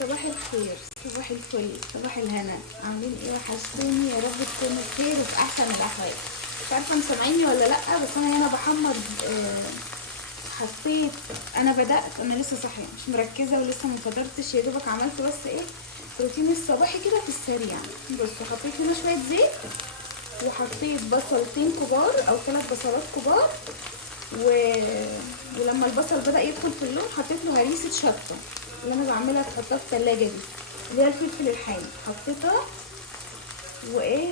صباح الخير، صباح الفل، صباح الهنا. عاملين ايه؟ وحشتوني، يا رب تكونوا بخير وفي احسن الاحوال. مش عارفه انتوا سامعيني ولا لا، بس انا هنا بحمر. حطيت، انا لسه صاحيه مش مركزه ولسه ما فطرتش، يا دوبك عملت بس ايه روتين الصباحي كده في السريع. بصوا حطيت هنا شويه زيت، وحطيت بصلتين كبار او 3 بصلات كبار، ولما البصل بدأ يدخل في اللون حطيت له هريسة شطة اللي انا بعملها تحطها في التلاجة دي، اللي هي الفلفل الحامي، حطيتها وايه،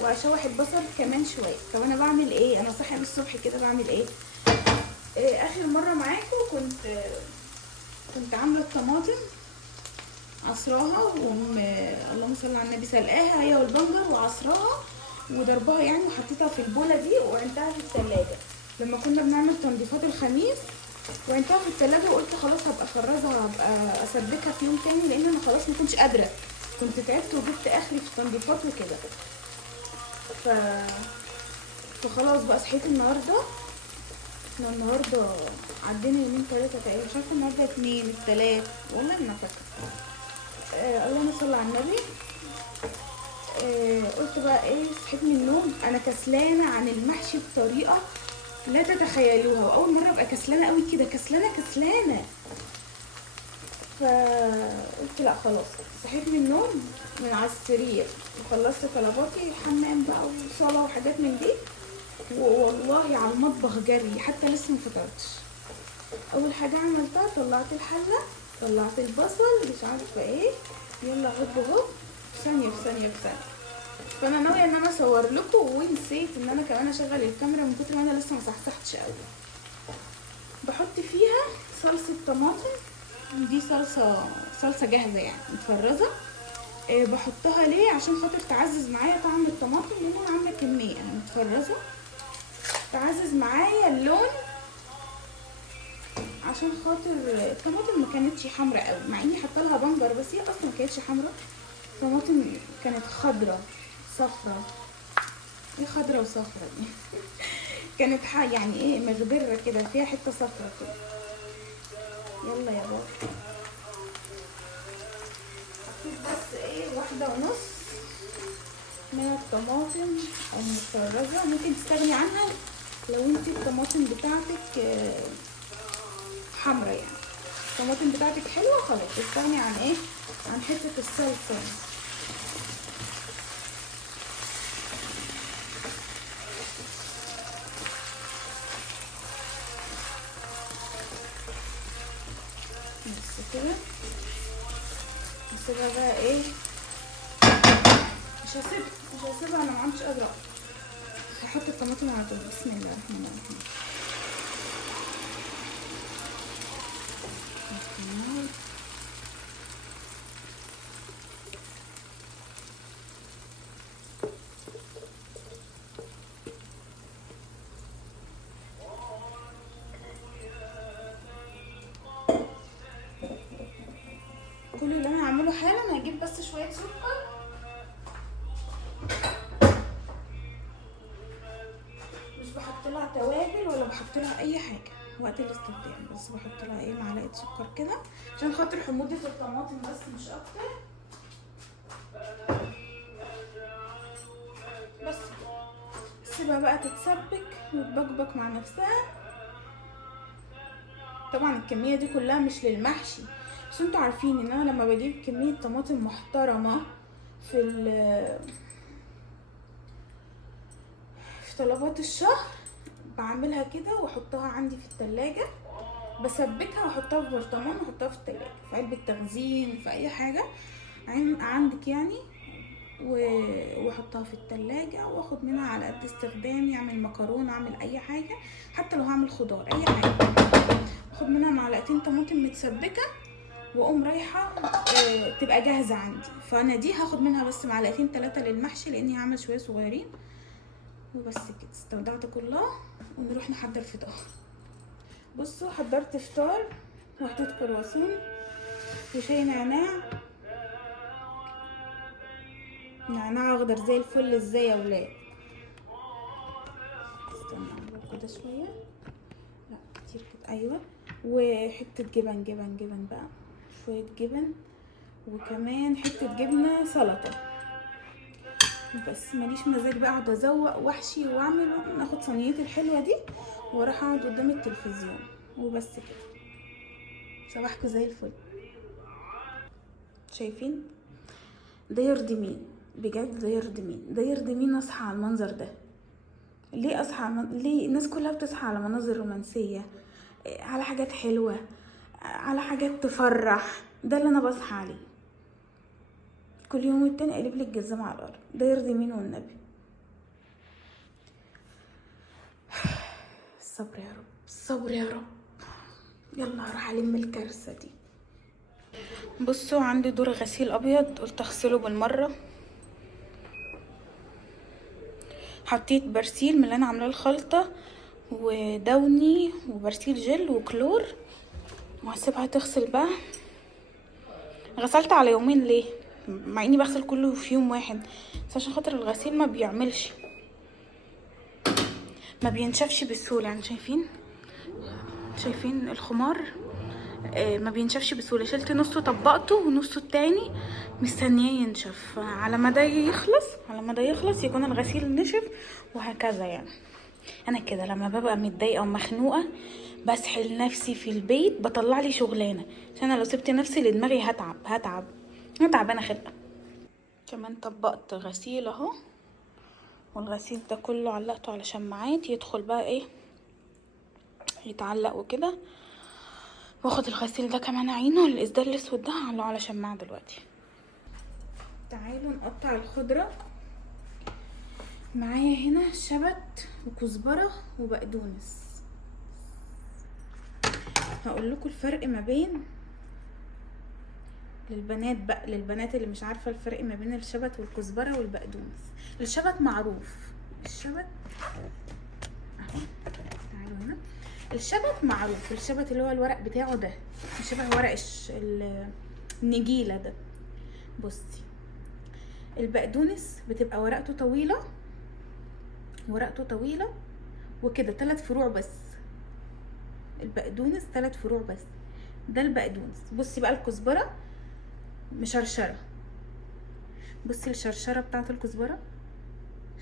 واشوح البصل كمان شويه. طب انا بعمل ايه؟ انا صاحيه من الصبح كده بعمل ايه؟ اخر مره معاكم كنت عامله الطماطم عصراها اللهم صل على النبي، سلقاها هي والبنجر وعصراها وضربها يعني، وحطيتها في البوله دي وعينتها في التلاجة لما كنا بنعمل تنظيفات الخميس، وعينتها في التلاجة وقلت خلاص هبقى افرزها، هبقى اسبكها في يوم تاني، لان انا خلاص ما كنتش قادره، كنت تعبت وجبت اخري في التنظيفات وكده. فخلاص بقى صحيت النهارده. احنا النهارده عدينا يومين 3 تقريبا، مش عارفه النهارده 2 التلات والله ما فاكره. اللهم صل على النبي. قلت بقى ايه، صحيت من النوم انا كسلانه عن المحشي بطريقه لا تتخيلوها، واول مره ابقى كسلانه قوي كده، كسلانه. فقلت لا خلاص، صحيت من النوم من على السرير وخلصت طلباتي، الحمام بقى وصاله وحاجات من دي، والله على المطبخ جري حتى لسه ما فطرتش. اول حاجه عملتها طلعت الحله، طلعت البصل مش عارفه ايه، يلا هوب في ثانيه. فانا ناويه ان انا اصور لكم، ونسيت ان انا كمان اشغل الكاميرا من كتر ما انا لسه ما صحصحتش قوي. بحط فيها صلصه طماطم، دي صلصه جاهزه يعني متفرزه. بحطها ليه؟ عشان خاطر تعزز معايا طعم الطماطم، لان انا عامله كميه متفرزه تعزز معايا اللون، عشان خاطر الطماطم ما كانتش حمرا قوي، مع اني حاطه لها بنجر، بس هي اصلا ما كانتش حمرا، الطماطم كانت خضرا صفرا. ايه خضرا وصفرا دي؟ كانت يعني ايه مغبره كده، فيها حته صفرا كده. يلا يا بابا، حطيت بس ايه 1.5 من الطماطم المتفرزه، ممكن تستغني عنها لو انت الطماطم بتاعتك حمرا، يعني الطماطم بتاعتك حلوه خلاص تستغني عن ايه، عن حته الصلصه. بس كده هسيبها بقى ايه، مش هسيبها انا ما عنديش قادره. هحط الطماطم على طول، بسم الله الرحمن الرحيم. كل اللي انا هعمله حالا هجيب بس شويه سكر، مش بحط لها توابل ولا بحط لها اي حاجه وقت الاستخدام، بس بحط لها ايه معلقه سكر كده عشان خاطر حموضه الطماطم بس مش اكتر. بس سيبها بقى تتسبك وتبكبك مع نفسها. طبعا الكميه دي كلها مش للمحشي، بس انتوا عارفين ان انا لما بجيب كميه طماطم محترمه في طلبات الشهر بعملها كده واحطها عندي في التلاجة، بسبكها واحطها في برطمان واحطها في التلاجة في علبة تخزين في اي حاجة عندك يعني، واحطها في التلاجة واخد منها على قد استخدامي، اعمل مكرونة اعمل اي حاجة، حتى لو هعمل خضار اي حاجة، اخد منها معلقتين طماطم متسبكة واقوم رايحة تبقى جاهزة عندي. فانا دي هاخد منها بس معلقتين 3 للمحشي لاني هعمل شوية صغيرين وبس كده. استودعت كلها ونروح نحضر فطار. بصوا حضرت فطار، وحطيت كرواسون وشاي نعناع اخضر زي الفل. ازاي يا ولاد؟ استنى اعمل كده شويه، لا كتير كده، ايوه. وحته جبن بقى شويه جبن وكمان حته جبنه سلطه. بس ماليش مزاج بقى اقعد ازوق واحشي واعمل. ناخد صينيتي الحلوه دي واروح اقعد قدام التلفزيون وبس كده. صباحكم زي الفل. شايفين ده يرضي مين؟ بجد ده يرضي مين؟ ده يرضي مين اصحى على المنظر ده؟ ليه اصحى ليه الناس كلها بتصحى على مناظر رومانسيه، على حاجات حلوه، على حاجات تفرح؟ ده اللي انا بصحى عليه كل يوم والتاني. قلب لي الجزمه على الارض. ده يرضي مين والنبي؟ الصبر يا رب، الصبر يا رب. يلا هروح الم الكارثه دي. بصوا عندي دور غسيل ابيض، قلت اغسله بالمره. حطيت برسيل من اللي انا عاملاه الخلطه ودوني وبرسيل جل وكلور، وهسيبها تغسل بقى. غسلت على يومين ليه مع اني بغسل كله في يوم واحد؟ بس عشان خاطر الغسيل ما بينشفش بسهوله. يعني شايفين الخمار ما بينشفش بسهوله. شلت نصه طبقته ونصه التاني مستنيه ينشف. على ما ده يخلص يكون الغسيل نشف، وهكذا. يعني انا كده لما ببقى متضايقه ومخنوقه بسحل نفسي في البيت، بطلع لي شغلانه. عشان انا لو سبت نفسي لدماغي هتعب انا خلقه. كمان طبقت غسيل اهو، والغسيل ده كله علقته على شماعات يدخل بقى ايه يتعلق وكده. واخد الغسيل ده كمان عينه الاسدال الاسود ده هعلقه على شماعه دلوقتي. تعالوا نقطع الخضره. معايا هنا شبت وكزبره وبقدونس. هقول لكم الفرق ما بين للبنات اللي مش عارفه الفرق ما بين الشبت والكزبره والبقدونس. الشبت معروف، الشبت اهو، تعالوا هنا. الشبت معروف، الشبت اللي هو الورق بتاعه ده شبه ورق النجيله ده. بصي البقدونس بتبقى ورقته طويله وكده 3 فروع بس. البقدونس 3 فروع بس، ده البقدونس. بصي بقى الكزبره مشرشره. بصي الشرشره بتاعت الكزبره،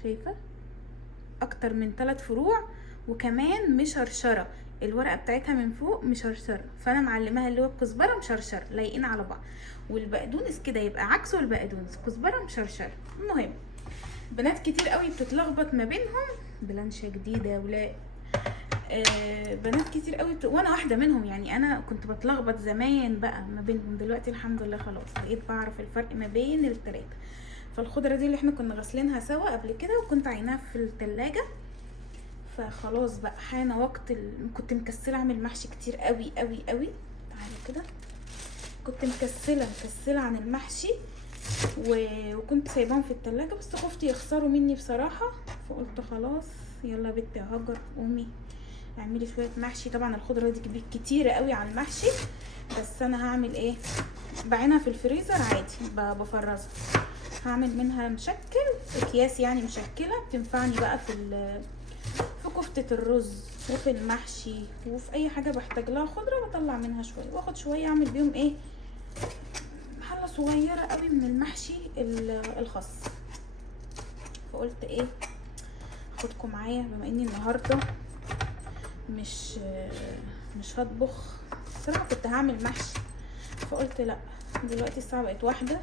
شايفه؟ اكتر من 3 فروع، وكمان مشرشره. الورقه بتاعتها من فوق مشرشره، فانا معلماها اللي هو الكزبره مشرشره لايقين على بعض. والبقدونس كده يبقى عكسه البقدونس، كزبره مشرشره. المهم بنات كتير قوي بتتلخبط ما بينهم. بلانشه جديده يا ولاد. بنات كتير قوي وانا واحده منهم. يعني انا كنت بتلخبط زمان بقى ما بينهم. دلوقتي الحمد لله خلاص بقيت بعرف الفرق ما بين التلاته. فالخضره دي اللي احنا كنا غاسلينها سوا قبل كده وكنت عيناها في التلاجة، فخلاص بقى حان وقت كنت مكسله اعمل محشي كتير قوي قوي قوي. تعالوا كده. كنت مكسله عن المحشي وكنت سايباهم في التلاجة، بس خفت يخسروا مني بصراحه. فقلت خلاص يلا بنتي يا هاجر قومي اعملي شويه محشي. طبعا الخضره دي كتيره قوي على المحشي، بس انا هعمل ايه، بعينها في الفريزر عادي بفرزها. هعمل منها مشكل اكياس، يعني مشكله تنفعني بقى في كفته الرز وفي المحشي وفي اي حاجه بحتاج لها خضره. بطلع منها شويه واخد شويه اعمل بيهم ايه، حله صغيره قوي من المحشي الخاص. فقلت ايه اخدكم معايا بما اني النهارده مش هطبخ. بصراحه كنت هعمل محشي، فقلت لا دلوقتي الساعه بقت 1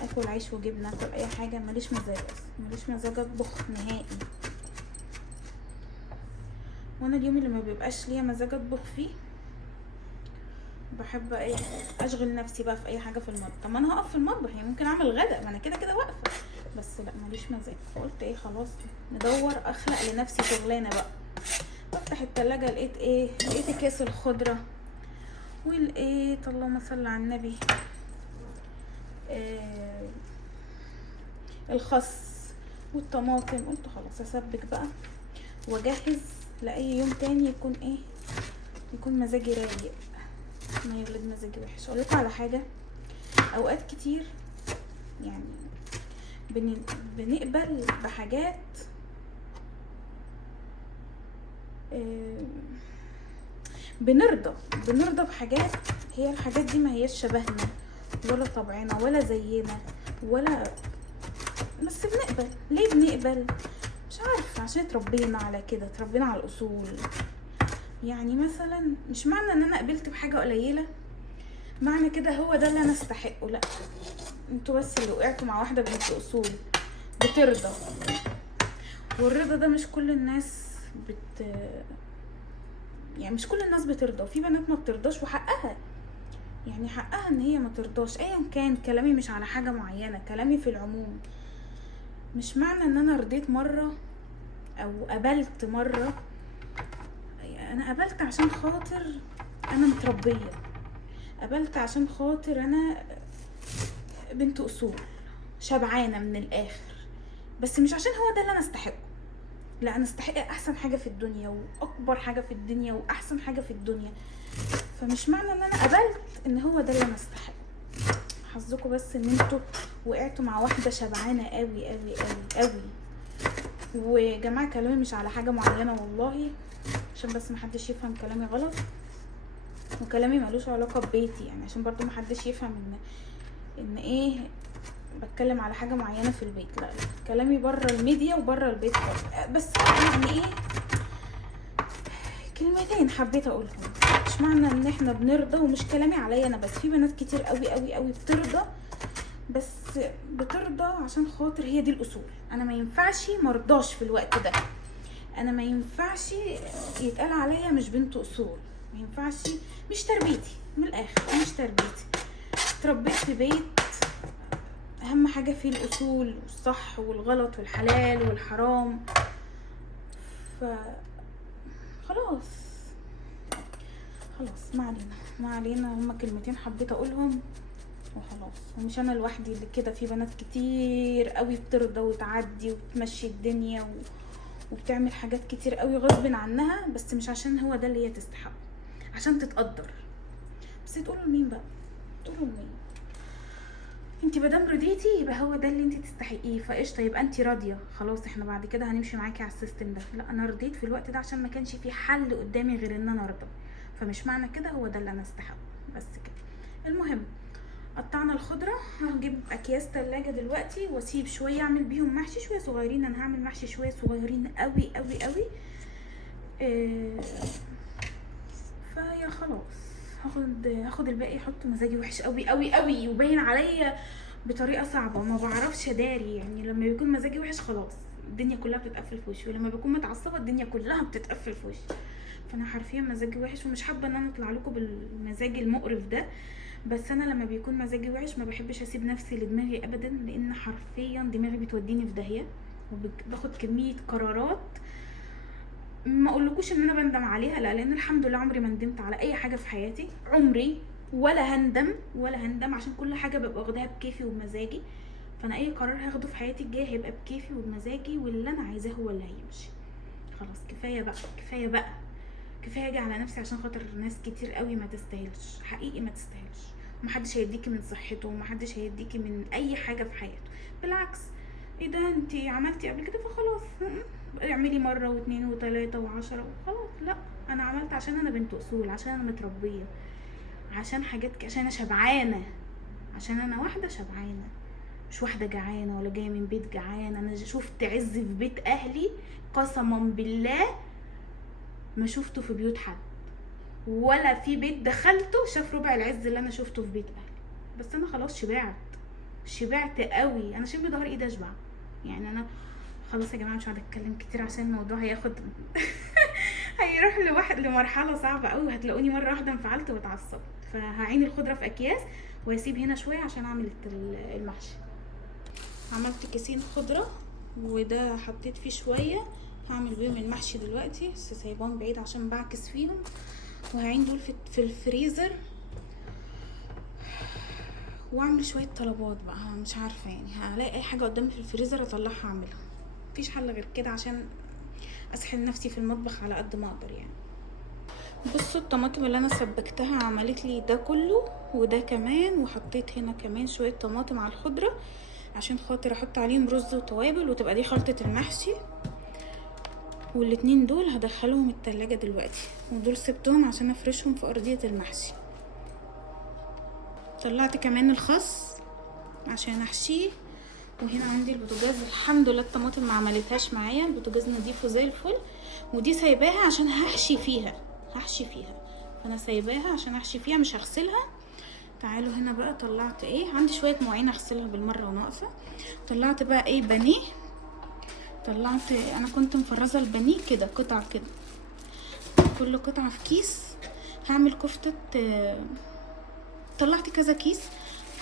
اكل عيش وجبنه، اكل اي حاجه. ماليش مزاج اطبخ نهائي. وانا اليوم اللي ما بيبقاش ليا مزاج اطبخ فيه بحب ايه اشغل نفسي بقى في اي حاجه في المطبخ. طب ما انا هقف في المطبخ، يعني ممكن اعمل غدا، ما انا كده واقفه. بس لا ماليش مزاج. فقلت ايه خلاص ندور اخلق لنفسي شغلانه بقى. بفتح التلاجة لقيت كيس الخضره ولقيت اللهم صل على النبي الخس والطماطم. قلت خلاص اسبك بقى واجهز لاي يوم تاني يكون مزاجي رايق، ما يغلب مزاجي وحش. اقول لكم على حاجه، اوقات كتير يعني بنقبل بحاجات بنرضى بحاجات هي الحاجات دي ما هيش شبهنا ولا طبعنا ولا زينا ولا، بس بنقبل. ليه بنقبل؟ مش عارفه، عشان اتربينا على كده، اتربينا على الاصول. يعني مثلا مش معنى ان انا قبلت بحاجه قليله معنى كده هو ده اللي انا استحقه، لا. انتوا بس اللي وقعتوا مع واحده بنت اصول بترضى، والرضا ده مش كل الناس يعني مش كل الناس بترضى، وفي بنات ما بترضاش وحقها، يعني حقها ان هي ما ترضاش. ايا كان كلامي مش على حاجه معينه، كلامي في العموم. مش معنى ان انا رضيت مره او قبلت مره، انا قبلت عشان خاطر انا متربيه، قبلت عشان خاطر انا بنت اصول شبعانه من الاخر، بس مش عشان هو ده اللي انا استحقه. لا، انا استحق احسن حاجه في الدنيا واكبر حاجه في الدنيا واحسن حاجه في الدنيا، فمش معنى ان انا قبلت ان هو ده اللي انا استحقه. حظكم بس ان انتوا وقعتوا مع واحده شبعانه قوي قوي قوي قوي. وجماعه كلامي مش على حاجه معينه والله، عشان بس محدش يفهم كلامي غلط، وكلامي ملوش علاقه ببيتي، يعني عشان برضو محدش يفهم ان ايه بتكلم على حاجه معينه في البيت. لا، كلامي بره الميديا وبره البيت خالص. بس يعني ايه، كلمتين حبيت اقولهم. مش معنى ان احنا بنرضى، ومش كلامي عليا انا بس، في بنات كتير قوي قوي قوي بترضى، بس بترضى عشان خاطر هي دي الاصول. انا ما ينفعش مرضاش في الوقت ده، انا ما ينفعش يتقال عليا مش بنت اصول، ما ينفعش، مش تربيتي من الاخر، مش تربيتي. اتربيت في بيت اهم حاجه فيه الاصول والصح والغلط والحلال والحرام، ف خلاص ما علينا. هما كلمتين حبيت اقولهم وخلاص. ومش انا لوحدي اللي كده، في بنات كتير قوي بترضى وتعدي وتمشي الدنيا وبتعمل حاجات كتير قوي غصب عنها، بس مش عشان هو ده اللي هي تستحقه، عشان تتقدر. بس تقولوا لمين بقى؟ تقولوا لمين؟ انتي مادام رضيتي يبقى هو ده اللي انتي تستحقيه، فقشطه، يبقى انتي راضيه خلاص، احنا بعد كده هنمشي معاكي على السيستم ده. لا، انا رضيت في الوقت ده عشان ما كانش في حل قدامي غير ان انا ارضى، فمش معنى كده هو ده اللي انا استحقه، بس كده. المهم، قطعنا الخضره، هجيب اكياس تلاجة دلوقتي واسيب شويه اعمل بيهم محشي، شويه صغيرين، انا هعمل محشي شويه صغيرين قوي قوي قوي. فيا خلاص هاخد الباقي، احطه. مزاجي وحش قوي قوي قوي وباين عليا بطريقه صعبه، ما بعرفش اداري. يعني لما بيكون مزاجي وحش خلاص الدنيا كلها بتتقفل في وشي، ولما بكون متعصبه الدنيا كلها بتتقفل في وشي. فانا حرفيا مزاجي وحش، ومش حابه ان انا اطلع لكم بالمزاج المقرف ده، بس انا لما بيكون مزاجي وحش ما بحبش اسيب نفسي لدماغي ابدا، لان حرفيا دماغي بتوديني في داهيه، وباخد كميه قرارات ما اقولكوش ان انا بندم عليها، لا، لان الحمد لله عمري ما ندمت على اي حاجه في حياتي، عمري ولا هندم عشان كل حاجه ببقى واخداها بكيفي وبمزاجي. فانا اي قرار هاخده في حياتي الجايه هيبقى بكيفي وبمزاجي، واللي انا عايزاه هو اللي هيمشي. خلاص كفايه بقى كفايه اجي على نفسي عشان خاطر ناس كتير قوي ما تستاهلش، حقيقي ما تستاهلش. ومحدش هيديكي من صحته، ومحدش هيديكي من اي حاجه في حياته، بالعكس. ايه ده انتي عملتي قبل كده فخلاص اعملي مره واثنين وثلاثه وعشرة وخلاص. لا، انا عملت عشان انا بنت اصول، عشان انا متربيه، عشان حاجات عشان انا شبعانه، عشان انا واحده شبعانه، مش واحده جعانه ولا جايه من بيت جعان. انا شفت عز في بيت اهلي قسما بالله ما شفته في بيوت حد، ولا في بيت دخلته شاف ربع العز اللي انا شفته في بيت اهلي. بس انا خلاص شبعت قوي. انا شم ظهر ايدي اشبع. يعني انا خلاص يا جماعه مش هقعد اتكلم كتير عشان الموضوع هياخد هيروح لمرحله صعبه قوي، وهتلاقوني مره واحده انفعلت واتعصبت. فهعين الخضره في اكياس وهسيب هنا شويه عشان اعمل المحشي. عملت كيسين خضره، وده حطيت فيه شويه، هعمل بيهم المحشي دلوقتي، بس سايبهم بعيد عشان بعكس فيهم. وهعين دول في الفريزر، واعمل شويه طلبات بقى. مش عارفه، يعني هلاقي اي حاجه قدامي في الفريزر اطلعها اعملها، مفيش حل غير كده عشان اسحل نفسي في المطبخ على قد ما اقدر. يعني بصوا الطماطم اللي انا سبكتها عملت لي ده كله وده كمان، وحطيت هنا كمان شويه طماطم على الخضره عشان خاطر احط عليهم رز وتوابل وتبقى دي خلطه المحشي. والاتنين دول هدخلهم التلاجة دلوقتي، ودول سبتهم عشان افرشهم في ارضيه المحشي. طلعت كمان الخس عشان احشيه. وهنا عندي البوتاجاز، الحمد لله الطماطم ما عملتهاش معايا، البوتاجاز نضيف وزي الفل. ودي سايباها عشان هحشي فيها، فانا سايباها عشان احشي فيها مش هغسلها. تعالوا هنا بقى طلعت ايه، عندي شويه مواعين اغسلها بالمره وانا واقفه. طلعت بقى ايه، بانيه. طلعت، انا كنت مفرزه البانيه كده قطع كده، كل قطعه في كيس. هعمل كفته. طلعت كذا كيس،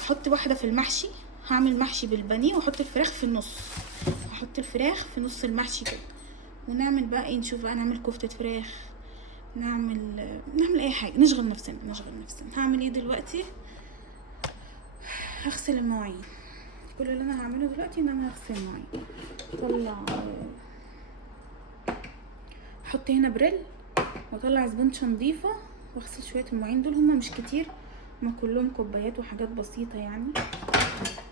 هحط واحده في المحشي، هعمل محشي بالبانيه واحط الفراخ في النص، هحط الفراخ في نص المحشي كده. ونعمل بقى ايه، نشوف بقى نعمل كفته فراخ، نعمل اي حاجه، نشغل نفسنا. هعمل ايه دلوقتي، هغسل المواعين. كل اللي انا هعمله دلوقتي ان انا هغسل المواعين. طلع، احط هنا بريل واطلع سبونشه نظيفه واغسل شويه المواعين دول، هما مش كتير، هما كلهم كوبايات وحاجات بسيطه يعني.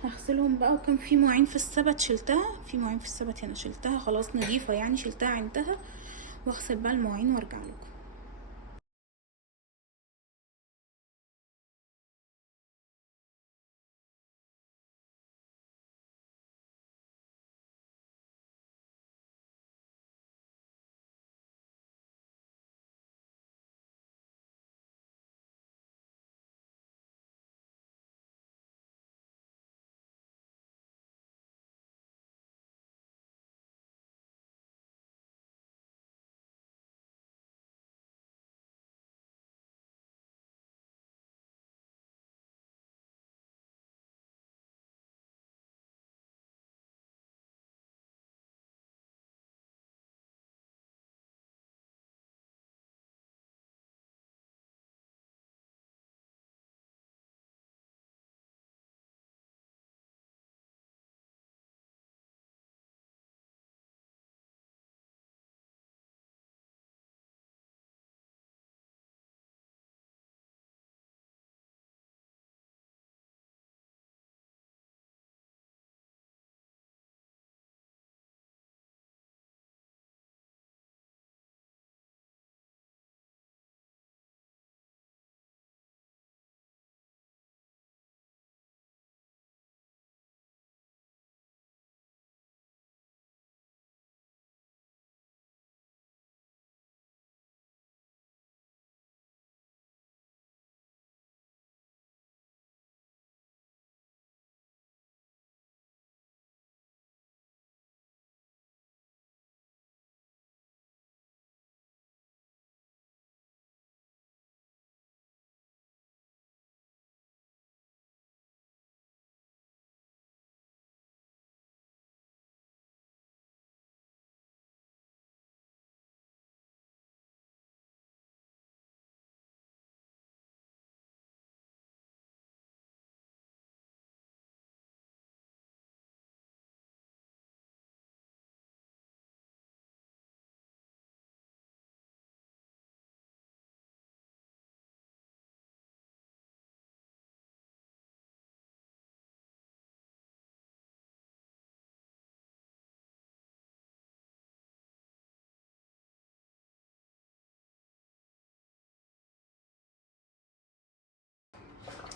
هغسلهم بقى. وكان في مواعين في السبت شلتها، هنا شلتها خلاص نظيفه يعني، شلتها عندها. واغسل بقى المواعين وارجع لكم.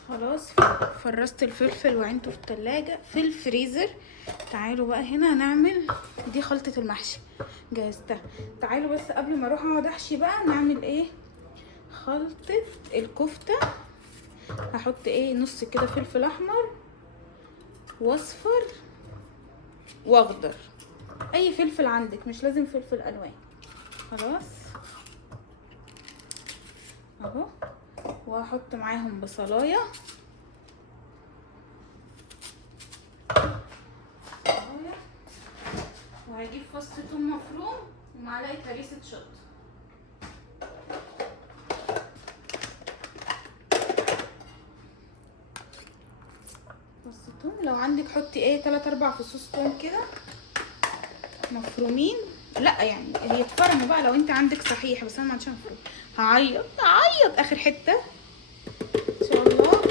خلاص فرزت الفلفل وعينته في التلاجة في الفريزر. تعالوا بقى هنا هنعمل دي خلطة المحشي، جهزتها. تعالوا بس قبل ما اروح اقعد احشي بقى نعمل ايه، خلطة الكفتة. هحط ايه، نص كده فلفل احمر واصفر واخضر، اي فلفل عندك مش لازم فلفل الوان. خلاص اهو. وهحط معاهم بصلايه، وهجيب فص ثوم مفروم ومعلقه هريسه شطه. فص ثوم، لو عندك حطي ايه 3 4 فصوص ثوم كده مفرومين، لا يعني هي يتفرموا بقى لو انت عندك صحيح، بس انا ما عنديش مفروم. هعيط اخر حته ان شاء الله.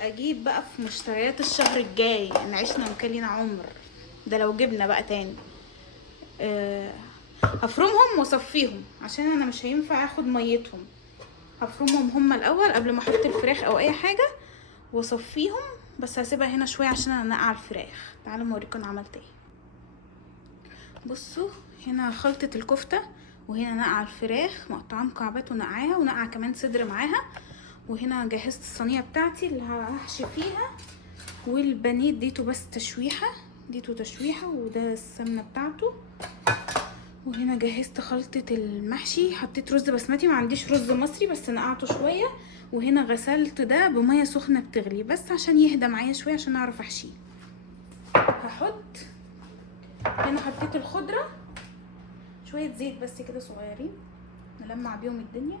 اجيب بقى في مشتريات الشهر الجاي، ان عشنا وكلينا عمر، ده لو جبنا بقى تاني. هفرمهم واصفيهم عشان انا مش هينفع اخد ميتهم. هفرمهم هما الاول قبل ما احط الفراخ او اي حاجه واصفيهم. بس هسيبها هنا شويه عشان انقع الفراخ. تعالوا اوريكم انا عملت ايه. بصوا هنا خلطه الكفته، وهنا نقع الفراخ مقطعه مكعبات ونقعاها، ونقع كمان صدر معاها. وهنا جهزت الصينيه بتاعتي اللي هحشي فيها، والبانيه اديته بس تشويحه، وده السمنه بتاعته. وهنا جهزت خلطه المحشي، حطيت رز بسمتي، ما عنديش رز مصري بس نقعته شويه. وهنا غسلت ده بميه سخنه بتغلي بس عشان يهدى معايا شويه عشان اعرف احشيه. هحط هنا، حطيت الخضره، شويه زيت بس كده صغيرين نلمع بيهم الدنيا،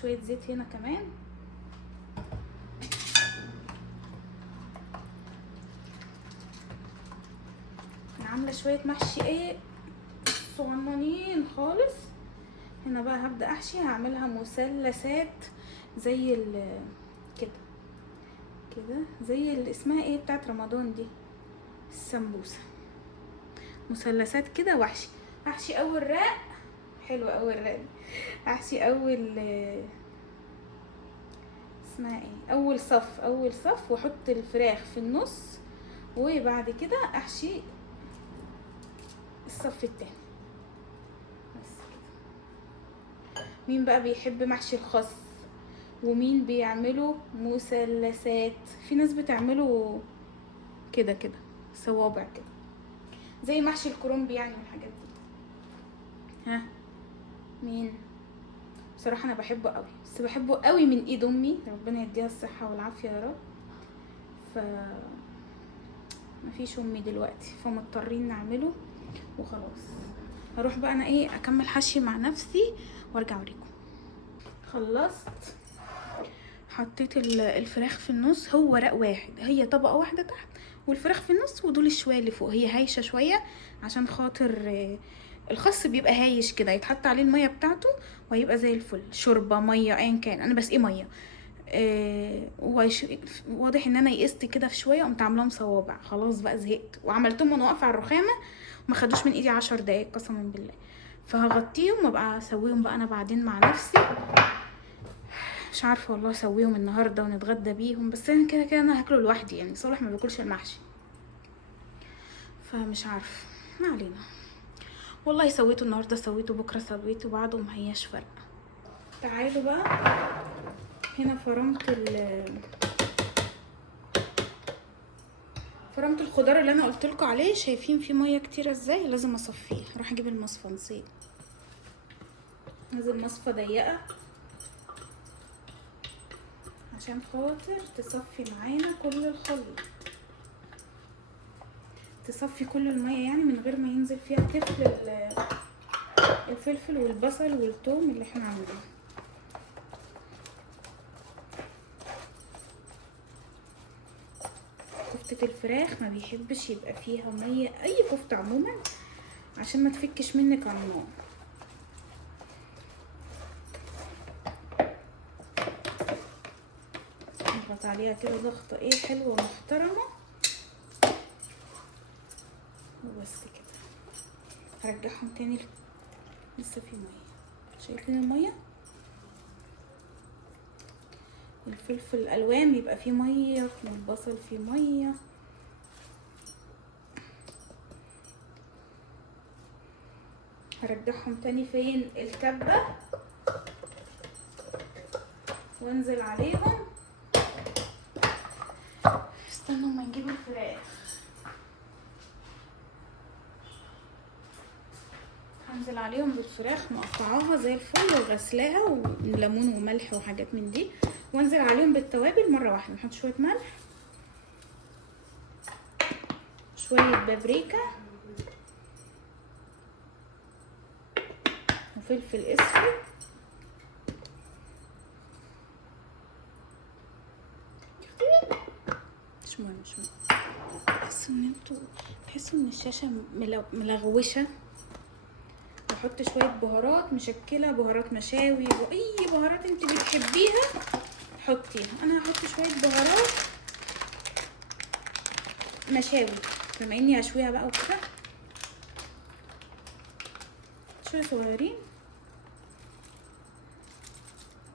شويه زيت هنا كمان. انا عامله شويه محشي ايه صغننين خالص. هنا بقى هبدا احشي، هعملها مثلثات زي كده زي اللي اسمها ايه بتاعت رمضان دي، السمبوسه، مثلثات كده. واحشي اول رق، حلو اول رق دي. احشي اول اسمها ايه، اول صف، واحط الفراخ في النص، وبعد كده احشي الصف التاني بس كده. مين بقى بيحب محشي الخس؟ ومين بيعملوا مثلثات؟ في ناس بتعمله كده صوابع كده زي محشي الكرنب يعني والحاجات دي. ها مين؟ بصراحه انا بحبه قوي، بس بحبه قوي من ايد امي، ربنا يديها الصحه والعافيه يا رب. مفيش امي دلوقتي فمضطرين نعمله وخلاص. هروح بقى انا ايه اكمل حشي مع نفسي وارجع اوريكم. خلصت، حطيت الفراخ في النص، هو رق واحد، هي طبقه واحده تحت والفراخ في النص، ودول الشويه اللي فوق هي هايشه شويه عشان خاطر الخس بيبقى هايش كده، يتحط عليه الميه بتاعته وهيبقى زي الفل. شوربه ميه ايا كان، انا بس ايه ميه. واضح ان انا يئست كده في شويه، قمت عاملاهم صوابع. خلاص بقى زهقت، وعملتهم وانا واقفه على الرخامه ما خدوش من ايدي 10 دقايق قسما بالله. فهغطيهم وابقى اسويهم بقى انا بعدين مع نفسي. مش عارفه والله اسويهم النهارده ونتغدى بيهم، بس انا كده انا هاكله لوحدي يعني. صالح ما بياكلش المحشي، فمش عارفه، ما علينا. والله سويته النهارده، سويته بكره، سويته بعده، ما هياش فارقه. تعالوا بقى هنا فرمت الخضار اللي انا قلت لكم عليه. شايفين فيه ميه كتيره ازاي؟ لازم اصفيه. اروح اجيب المصفى، نسيت. لازم مصفى ضيقه عشان خاطر تصفي معانا كل الخليط، تصفي كل الميه يعني من غير ما ينزل فيها تفل الفلفل والبصل والثوم اللي احنا عاملينه. كفتة الفراخ ما بيحبش يبقى فيها ميه، اي كفتة عموما، عشان ما تفكش منك على النار. نضغط عليها كده ضغطة ايه حلوة ومحترمة وبس كده. هرجعهم تاني، لسه في ميه، شايفين الميه؟ الفلفل الالوان بيبقى فيه ميه، والبصل فيه ميه. هرجعهم تاني فين؟ الكبه، وانزل عليهم. استنوا ما نجيب الفراخ. هنزل عليهم بالفراخ مقطعاها زي الفل وغسلاها وليمون وملح وحاجات من دي، وانزل عليهم بالتوابل مره واحده. نحط شويه ملح، شويه بابريكا، وفلفل اسود، مش مهم. تحسوا ان الشاشه ملغوشه. احط شويه بهارات مشكله، بهارات مشاوي، واي بهارات انت بتحبيها حطيها. انا هحط شويه بهارات مشاوي بما اني هشويها بقى وكده، شويه صغيرين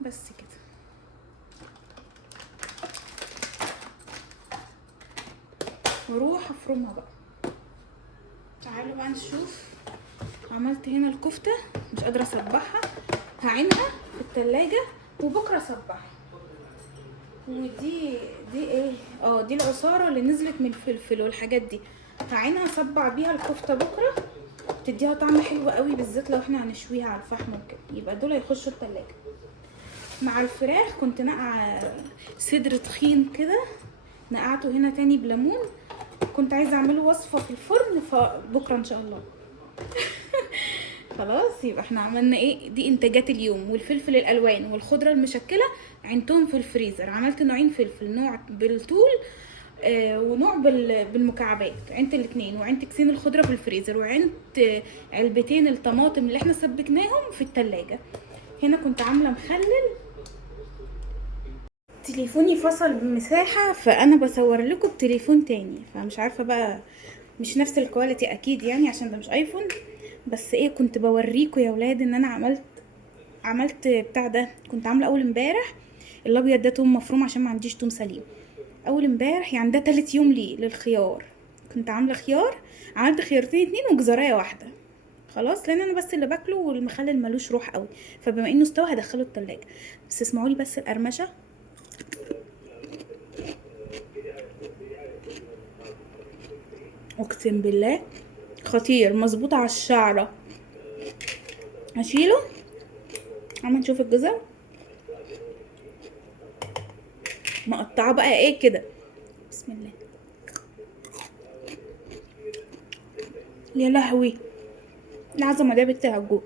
بس كده. واروح افرمها بقى. تعالوا بقى نشوف. عملت هنا الكفته، مش قادره اصبعها، هعينها في التلاجة وبكره اصبعها. ودي ايه؟ دي العصاره اللي نزلت من الفلفل والحاجات دي، هعينها اصبع بيها الكفته بكره، تديها طعم حلو قوي، بالذات لو احنا هنشويها على الفحم وكده، يبقى دول هيخشوا التلاجة. مع الفراخ كنت نقع صدر تخين كده، نقعته هنا تاني بليمون، كنت عايزه اعمله وصفه في الفرن، فبكره ان شاء الله. خلاص، يبقى احنا عملنا ايه؟ دي انتاجات اليوم. والفلفل الالوان والخضره المشكله عينتهم في الفريزر، عملت نوعين فلفل، نوع بالطول ونوع بالمكعبات، عينت الاتنين، وعينت كيسين الخضره في الفريزر، وعينت علبتين الطماطم اللي احنا سبكناهم في التلاجة. هنا كنت عامله مخلل. تليفوني فصل بمساحه، فانا بصور لكم بتليفون تاني، فمش عارفه بقى، مش نفس الكواليتي اكيد يعني، عشان ده مش ايفون. بس ايه، كنت بوريكم يا ولاد ان انا عملت بتاع ده. كنت عامله اول امبارح الابيض ده توم مفروم، عشان ما عنديش توم سليم. اول امبارح يعني ده تالت يوم ليه للخيار، كنت عامله خيار، عملت خيارتين 2 وجزرايه واحده. خلاص، لان انا بس اللي باكله، والمخلل ملوش روح قوي، فبما انه استوى هدخله التلاجة. بس اسمعوا لي بس القرمشه. اقسم بالله خطير، مظبوط على الشعره. هشيله. اما نشوف الجزر مقطعه بقى ايه كده. بسم الله. يا لهوي، العظمه ده بتعجو.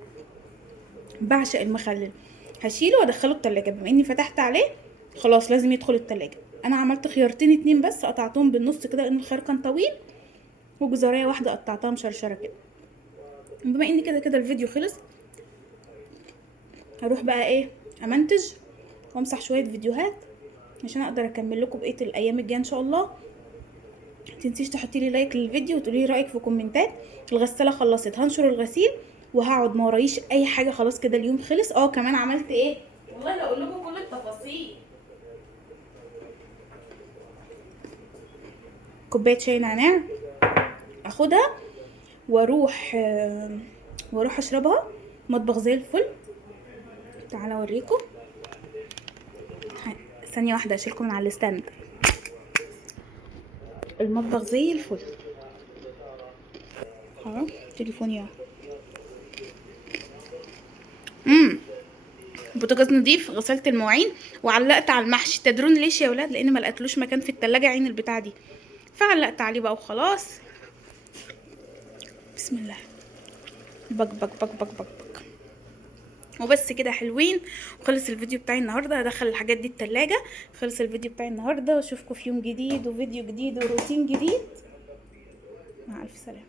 بعشق المخلل. هشيله وادخله التلاجة، بما اني فتحت عليه خلاص لازم يدخل التلاجة. انا عملت خيارتين 2 بس، قطعتهم بالنص كده لان الخيار كان طويل، وجزرية واحدة قطعتها مشرشرة كده. بما ان كده كده الفيديو خلص، هروح بقى ايه امنتج وامسح شوية فيديوهات عشان اقدر اكمل لكم بقية الايام الجاية ان شاء الله. متنسيش تحطي لي لايك للفيديو وتقولي لي رايك في كومنتات. الغسالة خلصت، هنشر الغسيل وهقعد، ما ورايش اي حاجة، خلاص كده اليوم خلص. كمان عملت ايه، والله لا اقول لكم كل التفاصيل. كوبايه شاي نعناع، اخدها واروح اشربها. مطبخ زي الفل. تعالى اوريكم. ثانيه واحده اشيلكم من على الستاند. المطبخ زي الفل اهو. تليفوني اهو. بوتاجاز نضيف، غسلت المواعين وعلقت على المحشي. تدرون ليش يا ولاد؟ لان ما لقيتلوش مكان في التلاجة عين البتاع دي، فعلقت عليه بقى وخلاص. بسم الله. بك بك بك بك بك بك. وبس كده حلوين. وخلص الفيديو بتاعي النهارده، هدخل الحاجات دي التلاجة. خلص الفيديو بتاعي النهارده، واشوفكم في يوم جديد وفيديو جديد وروتين جديد. مع الف سلامه.